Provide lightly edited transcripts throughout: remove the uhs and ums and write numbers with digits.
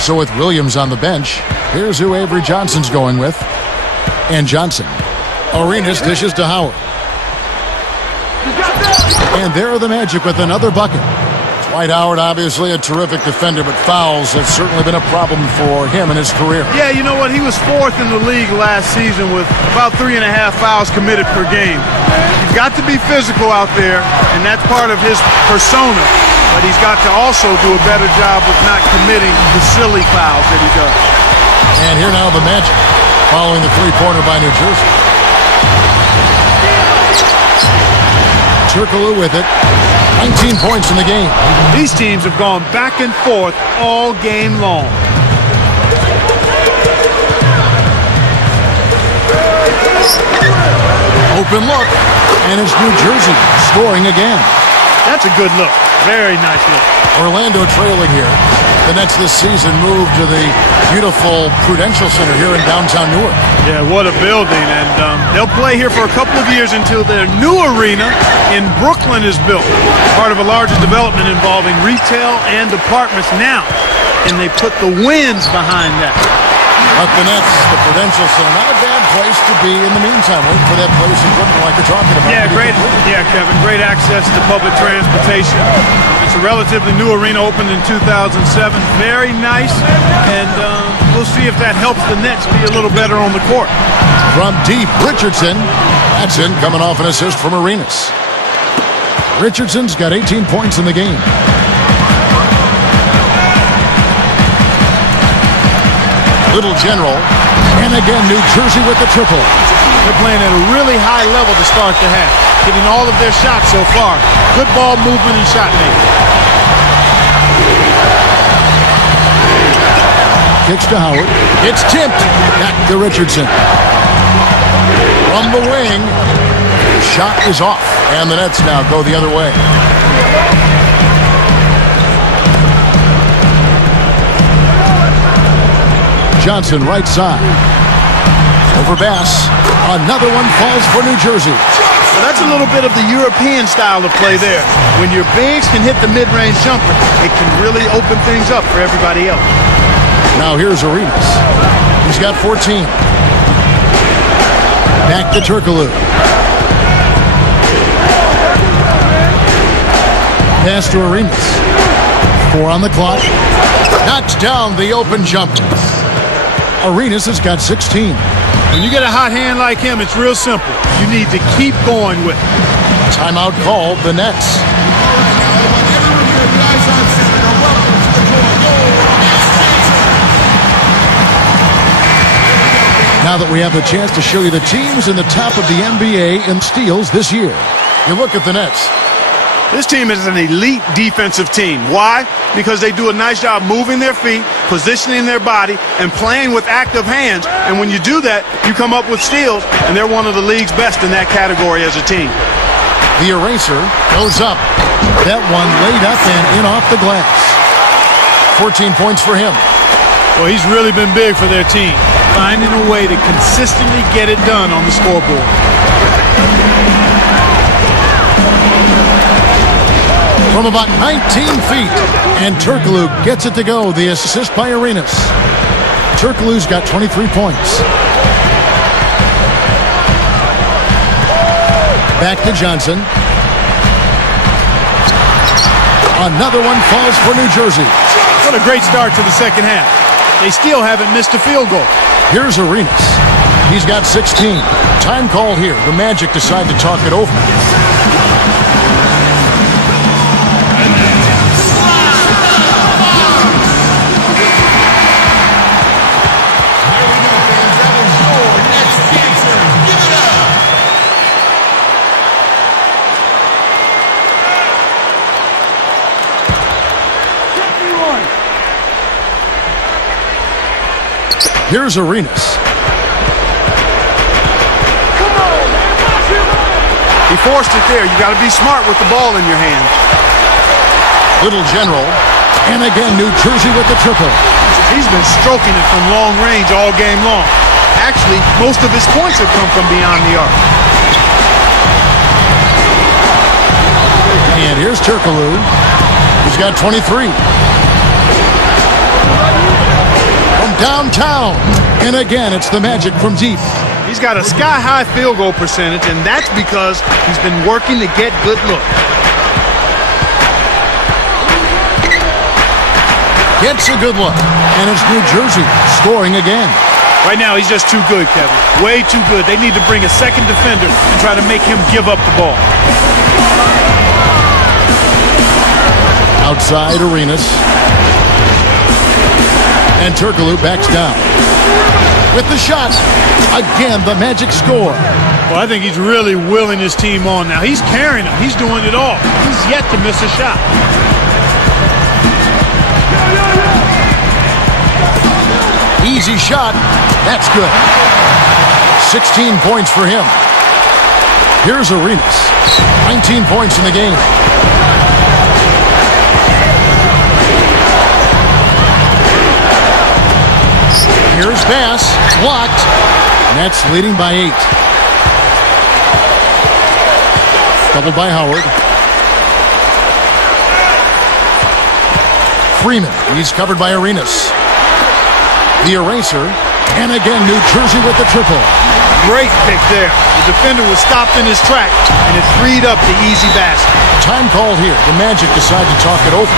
So with Williams on the bench, here's who Avery Johnson's going with. And Johnson. Arenas dishes to Howard. And there are the Magic with another bucket. Dwight Howard, obviously a terrific defender, but fouls have certainly been a problem for him in his career. Yeah, you know what? He was 4th in the league last season with about 3.5 fouls committed per game. You've got to be physical out there, and that's part of his persona. But he's got to also do a better job of not committing the silly fouls that he does. And here now the Magic, following the three-pointer by New Jersey. Turkoglu with it. 19 points in the game. These teams have gone back and forth all game long. Open look, and it's New Jersey scoring again. That's a good look. Very nice look. Orlando trailing here. The Nets this season moved to the beautiful Prudential Center here in downtown Newark. Yeah, what a building. And they'll play here for a couple of years until their new arena in Brooklyn is built. Part of a larger development involving retail and apartments now. And they put the Winds behind that. But the Nets, the Prudential Center, not a bad place to be in the meantime. Waiting for that place in Brooklyn like you're talking about. Yeah, great. Yeah, Kevin, great access to public transportation. It's a relatively new arena, opened in 2007. Very nice, and we'll see if that helps the Nets be a little better on the court. From deep, Richardson. That's in, coming off an assist from Arenas. Richardson's got 18 points in the game. Little General, and again New Jersey with the triple. They're playing at a really high level to start the half, hitting all of their shots so far. Good ball movement and shot making. Kicks to Howard. It's tipped. Back to Richardson. From the wing, shot is off, and the Nets now go the other way. Johnson right side. Over Bass. Another one falls for New Jersey. Well, that's a little bit of the European style of play there. When your bigs can hit the mid-range jumper, it can really open things up for everybody else. Now here's Arenas. He's got 14. Back to Turkoglu. Pass to Arenas. 4 on the clock. Knocks down the open jumper. Arenas has got 16. When you get a hot hand like him, it's real simple. You need to keep going with it. Timeout called, the Nets. Now that we have the chance to show you the teams in the top of the NBA in steals this year. You look at the Nets. This team is an elite defensive team. Why? Because they do a nice job moving their feet, positioning their body, and playing with active hands. And when you do that, you come up with steals, and they're one of the league's best in that category as a team. The eraser goes up. That one laid up and in off the glass. 14 points for him. Well, he's really been big for their team, finding a way to consistently get it done on the scoreboard. From about 19 feet, and Turkoglu gets it to go. The assist by Arenas. Turkoglu's got 23 points. Back to Johnson. Another one falls for New Jersey. What a great start to the second half. They still haven't missed a field goal. Here's Arenas. He's got 16. Time called here. The Magic decide to talk it over. Here's Arenas. He forced it there. You got to be smart with the ball in your hand. Little General. And again, New Jersey with the triple. He's been stroking it from long range all game long. Actually, most of his points have come from beyond the arc. And here's Turkoglu. He's got 23. downtown. And again, it's the Magic from deep. He's got a sky-high field goal percentage, and that's because he's been working to get good looks. Gets a good look, and it's New Jersey scoring again. Right now, he's just too good, Kevin. Way too good. They need to bring a second defender and try to make him give up the ball. Outside Arenas. And Turkoglu backs down. With the shot. Again, the Magic score. Well, I think he's really willing his team on now. He's carrying them. He's doing it all. He's yet to miss a shot. Easy shot. That's good. 16 points for him. Here's Arenas. 19 points in the game. Here's pass. Blocked. Nets leading by 8. Doubled by Howard. Freeman. He's covered by Arenas. The eraser, and again, New Jersey with the triple. Great pick there. The defender was stopped in his track, and it freed up the easy basket. Time called here. The Magic decide to talk it over.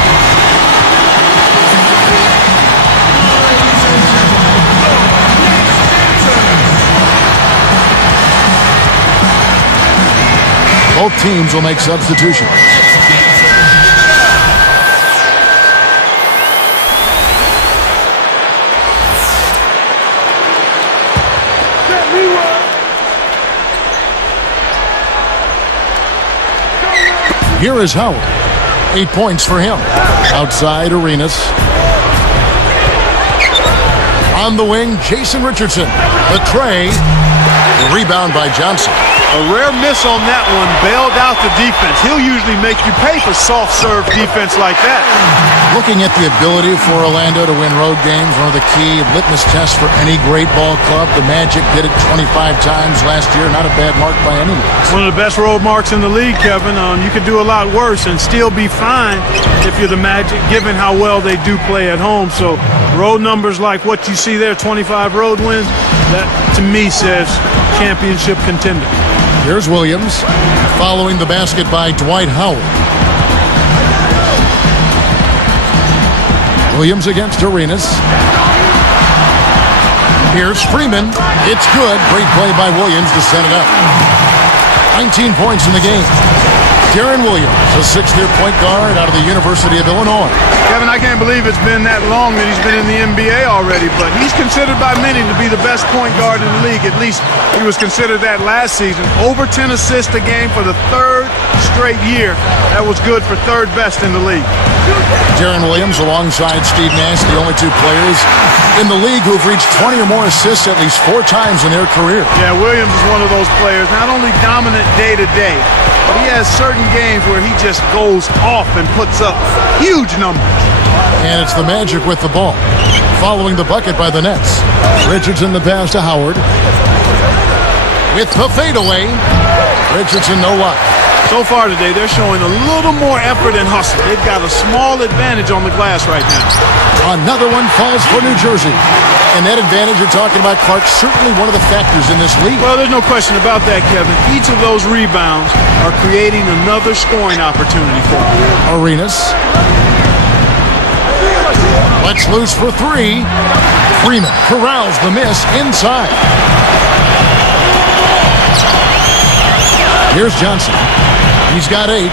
Both teams will make substitutions. Here is Howard. 8 points for him. Outside Arenas. On the wing, Jason Richardson. The tray. The rebound by Johnson. A rare miss on that one bailed out the defense. He'll usually make you pay for soft serve defense like that. Looking at the ability for Orlando to win road games, one of the key litmus tests for any great ball club. The Magic did it 25 times last year. Not a bad mark by any means. One of the best road marks in the league, Kevin. You could do a lot worse and still be fine if you're the Magic, given how well they do play at home. So road numbers like what you see there, 25 road wins, that to me says championship contender. Here's Williams, following the basket by Dwight Howard. Williams against Arenas. Here's Freeman. It's good. Great play by Williams to set it up. 19 points in the game. Deron Williams, a sixth-year point guard out of the University of Illinois. Kevin, I can't believe it's been that long that he's been in the NBA already, but he's considered by many to be the best point guard in the league. At least he was considered that last season. Over 10 assists a game for the third straight year. That was good for third best in the league. Deron Williams alongside Steve Nash, the only two players in the league who've reached 20 or more assists at least 4 times in their career. Yeah, Williams is one of those players, not only dominant day to day, but he has certain games where he just goes off and puts up huge numbers. And it's the Magic with the ball, following the bucket by the Nets. Richardson the pass to Howard. With the fadeaway, Richardson no luck. So far today, they're showing a little more effort and hustle. They've got a small advantage on the glass right now. Another one falls for New Jersey. And that advantage you're talking about, Clark, certainly one of the factors in this league. Well, there's no question about that, Kevin. Each of those rebounds are creating another scoring opportunity for them. Arenas. Let's loose for 3. Freeman corrals the miss inside. Here's Johnson. He's got 8.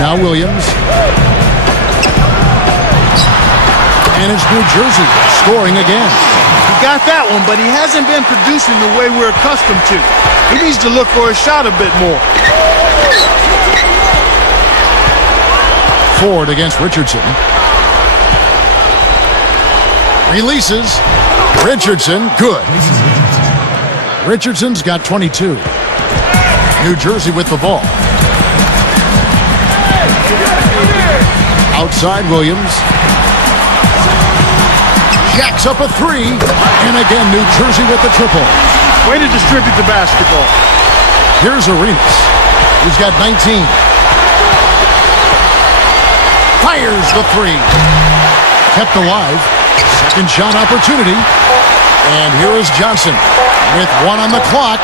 Now Williams. And it's New Jersey scoring again. He got that one, but he hasn't been producing the way we're accustomed to. He needs to look for a shot a bit more. Ford against Richardson. Releases. Richardson, good. Richardson's got 22. New Jersey with the ball. Outside Williams. Jacks up a 3. And again, New Jersey with the triple. Way to distribute the basketball. Here's Arenas. He's got 19. Fires the 3. kept alive. Second shot opportunity. And here is Johnson with 1 on the clock.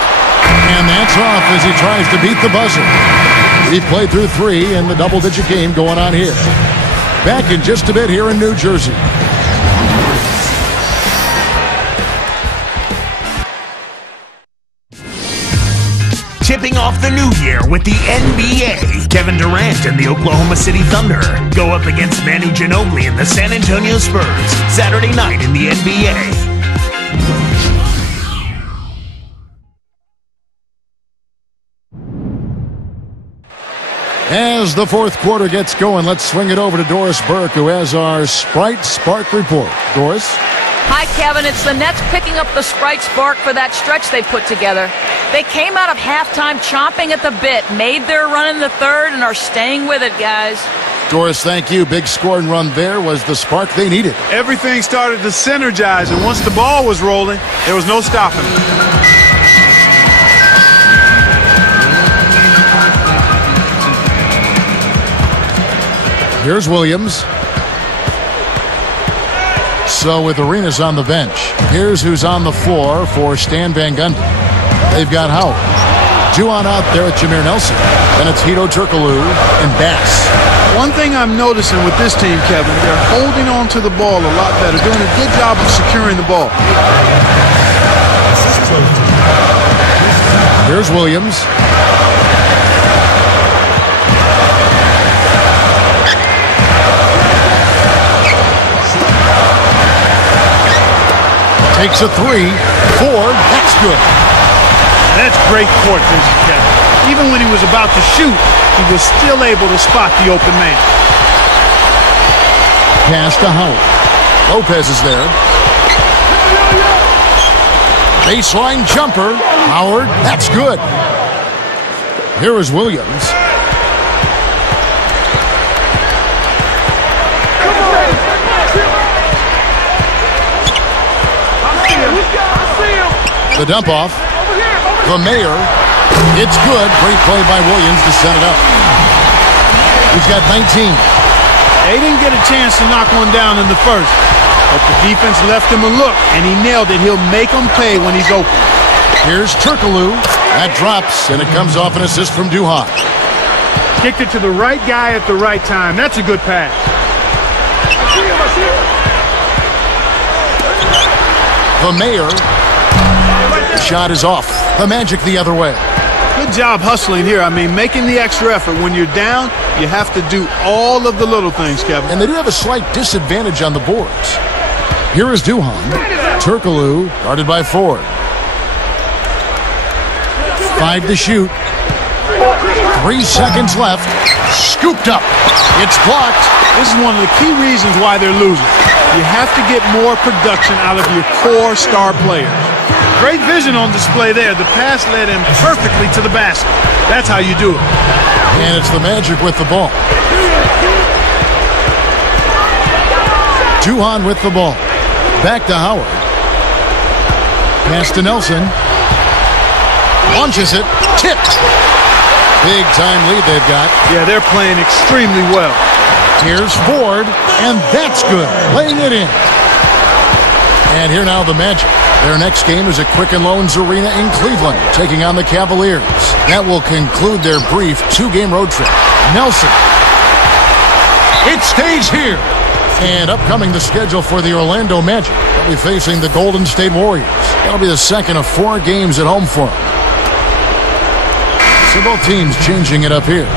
And that's off as he tries to beat the buzzer. We've played through 3 in the double-digit game going on here. Back in just a bit here in New Jersey. Tipping off the new year with the NBA. Kevin Durant and the Oklahoma City Thunder go up against Manu Ginobili and the San Antonio Spurs Saturday night in the NBA. As the fourth quarter gets going, let's swing it over to Doris Burke, who has our Sprite Spark report. Doris? Hi, Kevin. It's the Nets picking up the Sprite Spark for that stretch they put together. They came out of halftime chomping at the bit, made their run in the third, and are staying with it, guys. Doris, thank you. Big scoring run there was the spark they needed. Everything started to synergize, and once the ball was rolling, there was no stopping it. Here's Williams. So with Arenas on the bench, here's who's on the floor for Stan Van Gundy. They've got Howard. Duan out there with Jameer Nelson. Then it's Hedo Turkoglu and Bass. One thing I'm noticing with this team, Kevin, they're holding on to the ball a lot better, doing a good job of securing the ball. Here's Williams. Takes a 3. Ford, that's good. That's great court vision, Kevin. Even when he was about to shoot, he was still able to spot the open man. Pass to Howard. Lopez is there. Baseline jumper. Howard, that's good. Here is Williams. The dump off. The Mayor. It's good. Great play by Williams to set it up. He's got 19. They didn't get a chance to knock one down in the first, but the defense left him a look, and he nailed it. He'll make them pay when he's open. Here's Turkoglu. That drops, and it comes off an assist from Duhan. Kicked it to the right guy at the right time. That's a good pass. The Mayor. Shot is off. The Magic the other way. Good job hustling here. I mean, making the extra effort. When you're down, you have to do all of the little things, Kevin. And they do have a slight disadvantage on the boards. Here is Duhan. Turkoglu, guarded by Ford. 5 to shoot. 3 seconds left. Scooped up. It's blocked. This is one of the key reasons why they're losing. You have to get more production out of your core star players. Great vision on display there. The pass led him perfectly to the basket. That's how you do it. And it's the Magic with the ball. Duhan with the ball. Back to Howard. Pass to Nelson. Launches it. Tipped. Big time lead they've got. Yeah, they're playing extremely well. Here's Ford, and that's good. Laying it in. And here now the Magic. Their next game is at Quicken Loans Arena in Cleveland, taking on the Cavaliers. That will conclude their brief 2-game road trip. Nelson. It stays here. And upcoming the schedule for the Orlando Magic. They'll be facing the Golden State Warriors. That'll be the second of 4 games at home for them. So both teams changing it up here.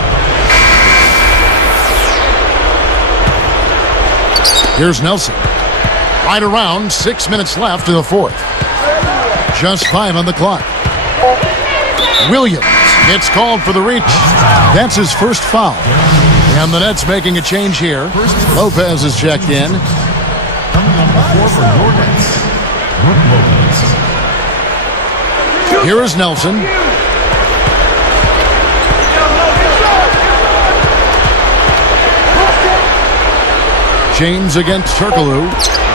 Here's Nelson. Right around, 6 minutes left in the fourth. Just 5 on the clock. Williams gets called for the reach. That's his first foul. And the Nets making a change here. Lopez is checked in. Here is Nelson. James against Turkoglu.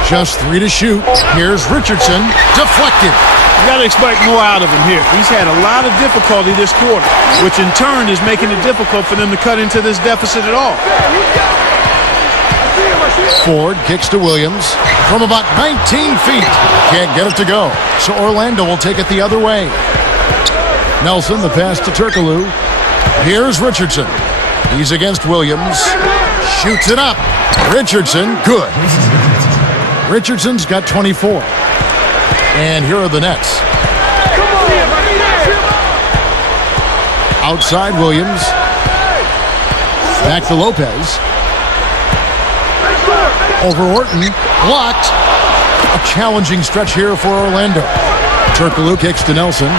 Just 3 to shoot. Here's Richardson. Deflected. You got to expect more out of him here. He's had a lot of difficulty this quarter, which in turn is making it difficult for them to cut into this deficit at all. Ford kicks to Williams from about 19 feet. Can't get it to go. So Orlando will take it the other way. Nelson, the pass to Turkoglu. Here's Richardson. He's against Williams. Shoots it up. Richardson, good. Richardson's got 24. And here are the Nets. Outside Williams. Back to Lopez. Over Orton. Blocked. A challenging stretch here for Orlando. Turkoglu kicks to Nelson.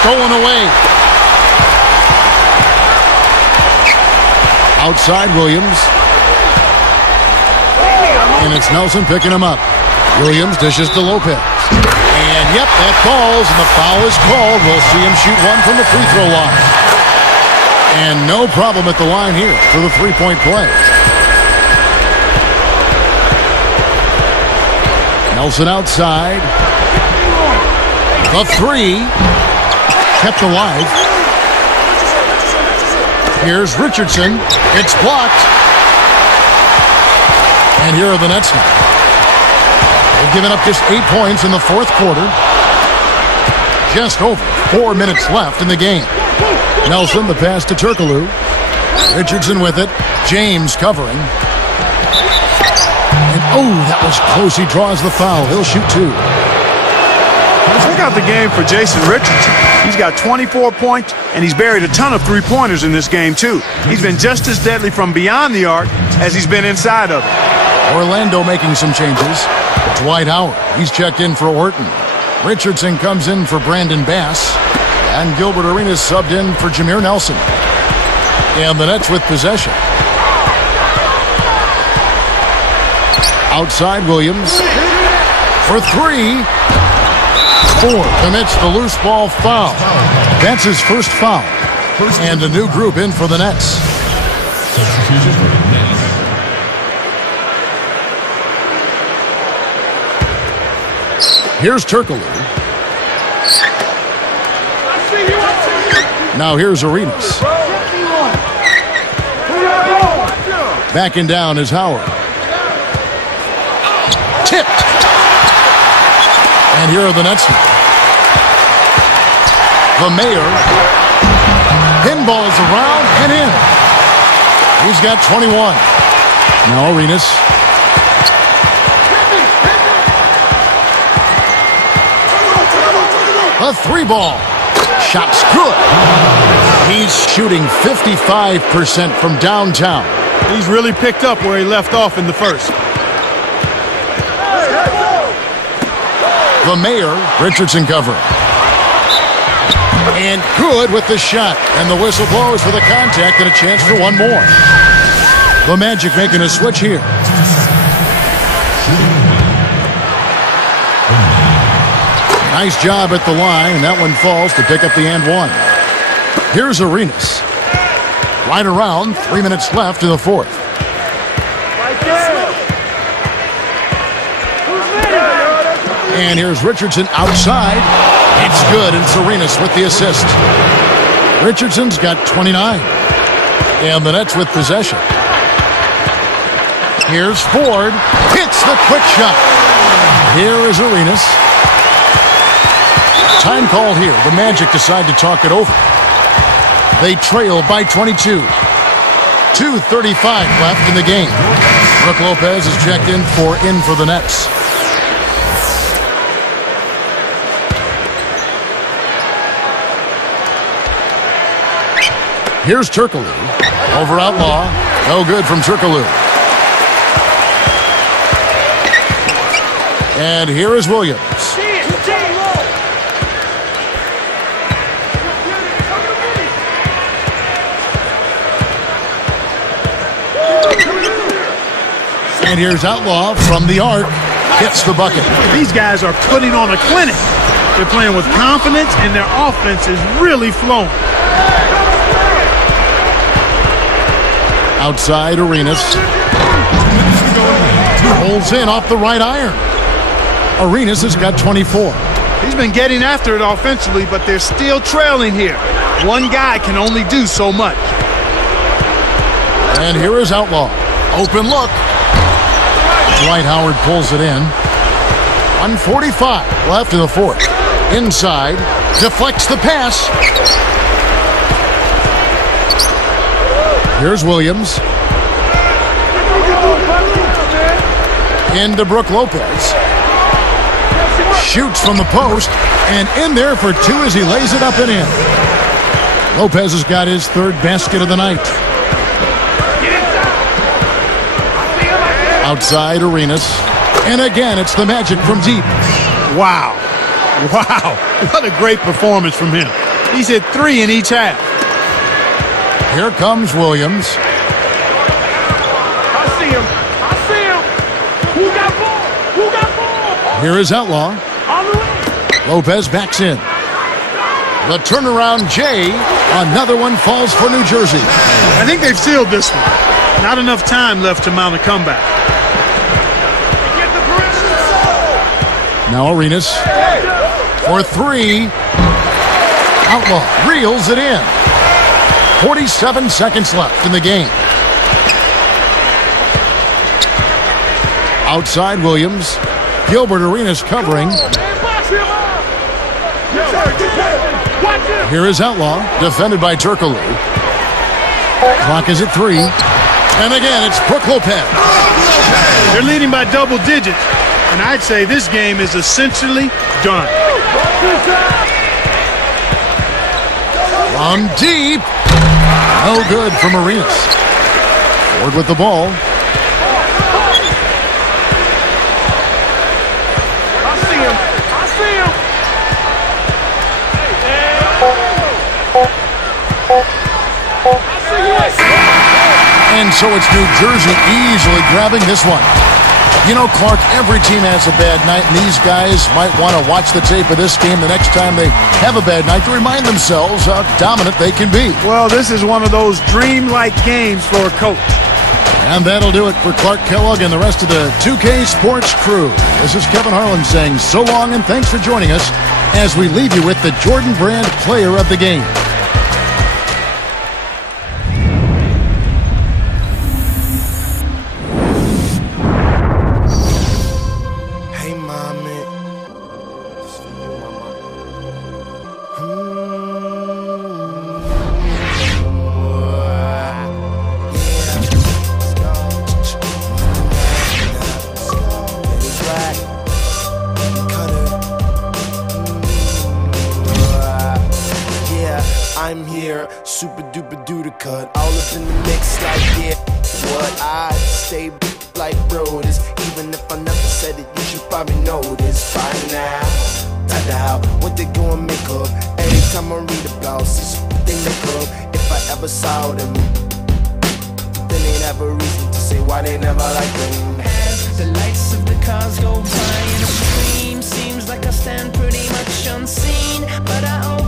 Stolen away. Outside Williams. And it's Nelson picking him up. Williams dishes to Lopez. And yep, that falls, and the foul is called. We'll see him shoot one from the free throw line. And no problem at the line here for the three-point play. Nelson outside. The three. Kept alive. Here's Richardson. It's blocked. And here are the Nets now. They've given up just 8 points in the fourth quarter. Just over 4 minutes left in the game. Nelson, the pass to Turkoglu. Richardson with it. James covering. And oh, that was close. He draws the foul. He'll shoot two. Let's look out the game for Jason Richardson. He's got 24 points, and he's buried a ton of three-pointers in this game, too. He's been just as deadly from beyond the arc as he's been inside of it. Orlando making some changes. Dwight Howard, he's checked in for Orton. Richardson comes in for Brandon Bass. And Gilbert Arenas subbed in for Jameer Nelson. And the Nets with possession. Outside Williams. For three. Ford commits the loose ball foul. That's his first foul. And a new group in for the Nets. Here's Turkoglu. Now here's Arenas. Backing down is Howard. Tipped. And here are the Nets. The Mayor. Pinballs around and in. He's got 21. Now Arenas. A three ball. Shot's good. He's shooting 55% from downtown. He's really picked up where he left off in the first. The Mayor, Richardson covering. And good with the shot. And the whistle blows for the contact and a chance for one more. The Magic making a switch here. Nice job at the line, and that one falls to pick up the and one. Here's Arenas. Right around, 3 minutes left in the fourth. And here's Richardson outside. It's good, and it's Arenas with the assist. Richardson's got 29. And the Nets with possession. Here's Ford. Hits the quick shot. Here is Arenas. Time call here. The Magic decide to talk it over. They trail by 22. 2:35 left in the game. Brook Lopez is checked in for the Nets. Here's Turkoglu. Over Outlaw. No good from Turkoglu. And here is Williams. And here's Outlaw from the arc. Gets the bucket. These guys are putting on a clinic. They're playing with confidence, and their offense is really flowing. Outside Arenas. Holds in off the right iron. Arenas has got 24. He's been getting after it offensively, but they're still trailing here. One guy can only do so much. And here is Outlaw. Open look. Dwight Howard pulls it in. 1:45 left in the fourth. Inside, deflects the pass. Here's Williams. Into Brook Lopez. Shoots from the post, and in there for two as he lays it up and in. Lopez has got his third basket of the night. Outside Arenas. And again, it's the Magic from deep. Wow. Wow. What a great performance from him. He's hit 3 in each half. Here comes Williams. I see him. I see him. Who got ball? Who got ball? Here is Outlaw. On the left. Lopez backs in. The turnaround Jay. Another one falls for New Jersey. I think they've sealed this one. Not enough time left to mount a comeback. Get the perimeter. Now Arenas for three. Outlaw reels it in. 47 seconds left in the game. Outside Williams. Gilbert Arenas covering. Here is Outlaw, defended by Turkoglu. Clock is at 3. And again, it's Brook Lopez. They're leading by double digits, and I'd say this game is essentially done. From deep. No good from Arenas. Ford with the ball. I see him. I see him. And so it's New Jersey easily grabbing this one. You know, Clark, every team has a bad night, and these guys might want to watch the tape of this game the next time they have a bad night to remind themselves how dominant they can be. Well, this is one of those dream-like games for a coach. And that'll do it for Clark Kellogg and the rest of the 2K Sports crew. This is Kevin Harlan saying so long and thanks for joining us as we leave you with the Jordan Brand Player of the Game. I'm here, super duper duper cut, all up in the mix like yeah. What I stay like Brodus, even if I never said it, you should probably know this by now. Tied out what they go and make up. Every time I read about this they make up. If I ever saw them, then they'd have a reason to say why they never like them. As the lights of the cars go by in a stream, seems like I stand pretty much unseen, but I